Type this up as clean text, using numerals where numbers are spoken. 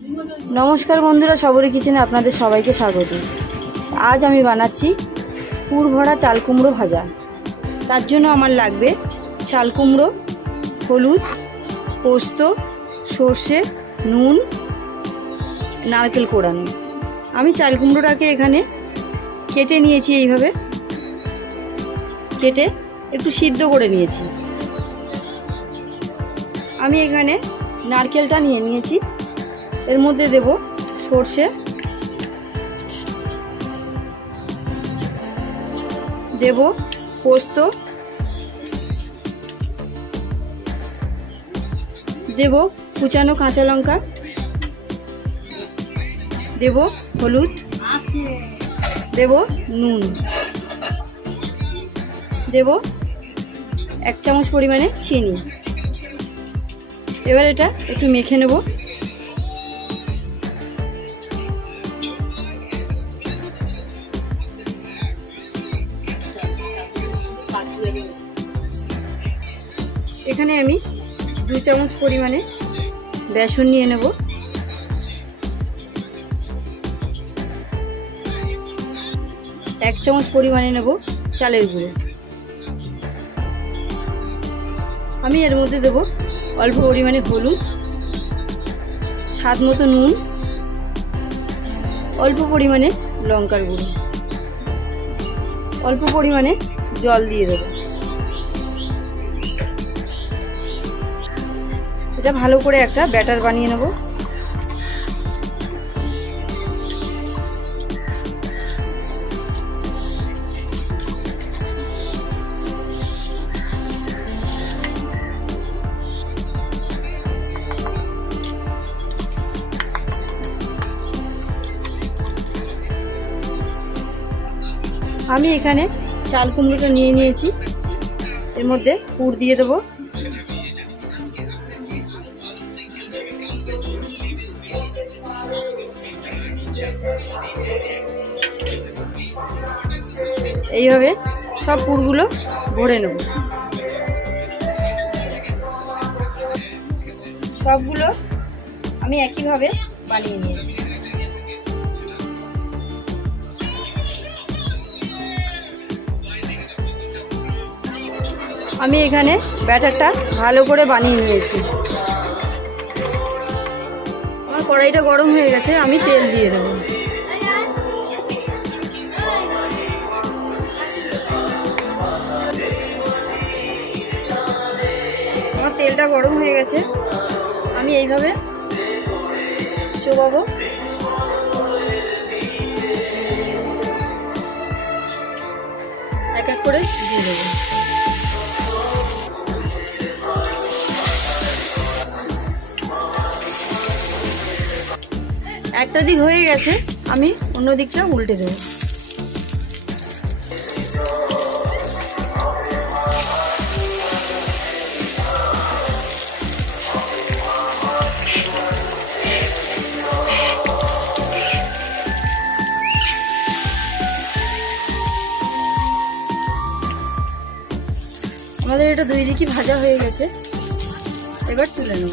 নমস্কার বন্ধুরা, সবরি কিচেনে আপনাদের সবাইকে স্বাগত। আজ আমি বানাচ্ছি পুর ভরা চাল কুমড়ো ভাজা। তার জন্য আমার লাগবে চাল কুমড়ো, হলুদ, পোস্ত, সর্ষে, নুন, নারকেল কোড়ানো। আমি চাল কুমড়োটাকে এখানে কেটে নিয়েছি, এইভাবে কেটে একটু সিদ্ধ করে নিয়েছি। আমি এখানে নারকেলটা নিয়ে নিয়েছি, এর মধ্যে দেব সর্ষে, দেব পোস্ত, দেব কুচানো কাঁচা লঙ্কা, দেব হলুদ, দেব নুন, দেব 1 চামচ পরিমাণে চিনি। এবার এটা একটু মেখে নেব। এখানে আমি 2 চামচ পরিমাণে বেসন নিয়ে নেব। এক চামচ পরিমাণে নেব চালের গুঁড়ো। আমি এর মধ্যে দেব অল্প পরিমাণে হলুদ, স্বাদ মতো নুন, অল্প পরিমাণে লঙ্কার গুঁড়ো, অল্প পরিমাণে জল দিয়ে দেব। এটা ভালো করে একটা ব্যাটার বানিয়ে নেব। আমি এখানে চাল কুমড়োটা নিয়ে নিয়েছি, এর মধ্যে পুর দিয়ে দেব। এইভাবে সব পুরগুলো ভরে নেব। সবগুলো আমি একইভাবে বানিয়ে নিয়েছি। আমি এখানে ব্যাটারটা ভালো করে বানিয়ে নিয়েছি। আমার কড়াইটা গরম হয়ে গেছে, আমি তেল দিয়ে দেব। আমার তেলটা গরম হয়ে গেছে, আমি এইভাবে চোবাবো। এক এক করে দিয়ে দেবো। একটা দিক হয়ে গেছে, আমি অন্য দিকটা উল্টে দেব। আমাদের এটা 2 দিকই ভাজা হয়ে গেছে, এবার তুলে নেব।